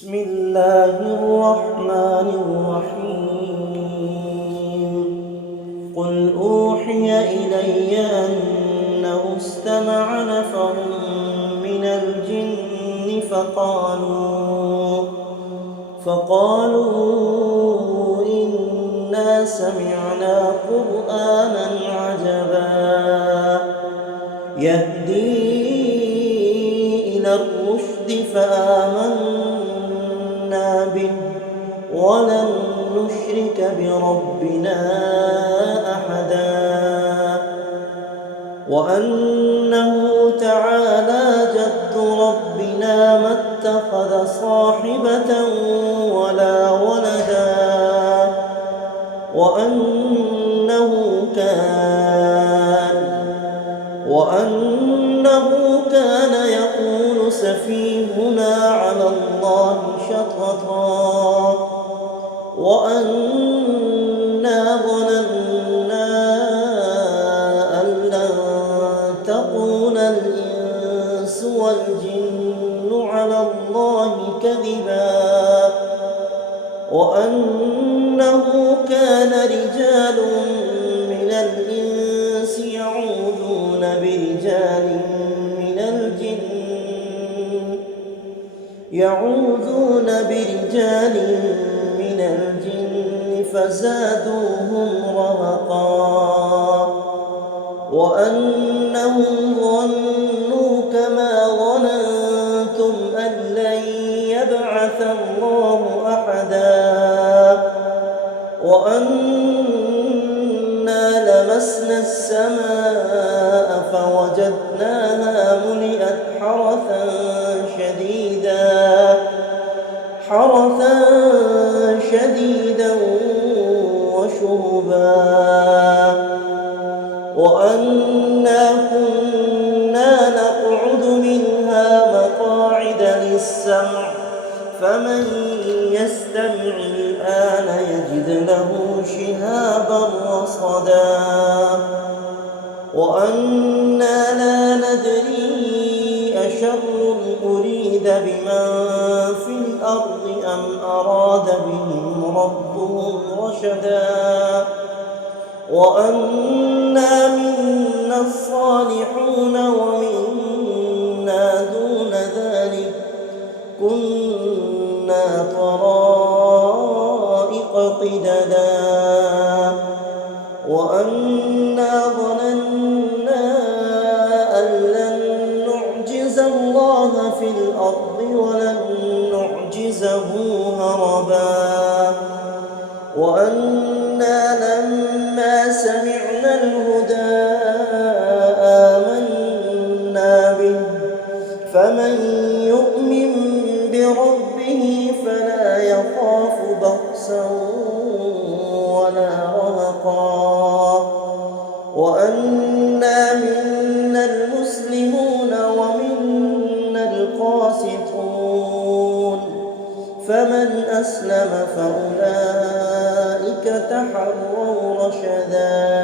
بسم الله الرحمن الرحيم. قل أوحي إلي أنه استمع نفر من الجن فقالوا إنا سمعنا قرآنا عجبا يهدي إلى الرشد فآمنا به ولن نشرك بربنا أحدا وأنه تعالى جد ربنا ما اتخذ صاحبة ولا ولدا وأنه كان يقول سفيهنا على الله شططا وأنا ظننا أن لن تقول الإنس والجن على الله كذبا وأنه كان رجال من الإنس يعوذون برجال من الجن فزادوهم رهقا وأنهم ظنوا كما ظننتم أن لن يبعث الله أحدا وأنا لمسنا السماء فوجدناها ملئت حرسا شديدا وشهبا وأنا كنا نقعد منها مقاعد للسمع فمن يستمع الآن يجد له شهابا رصدا وأنا لا ندري أشر أريد بمن في الأرض أم أراد بهم ربهم رشدا وأنا منا الصالحون ومنا دون ذلك كنا طرائق قددا وأنا ظننا أن لن نعجز الله في الأرض ولن نعجزه هربا وأنا لما سمعنا الهدى آمنا به فمن يؤمن بربه فلا يخاف بخسا ولا رهقا وأنا منا المسلمون ومنا القاسطون فمن أسلم فأولئك تحروا رشدا.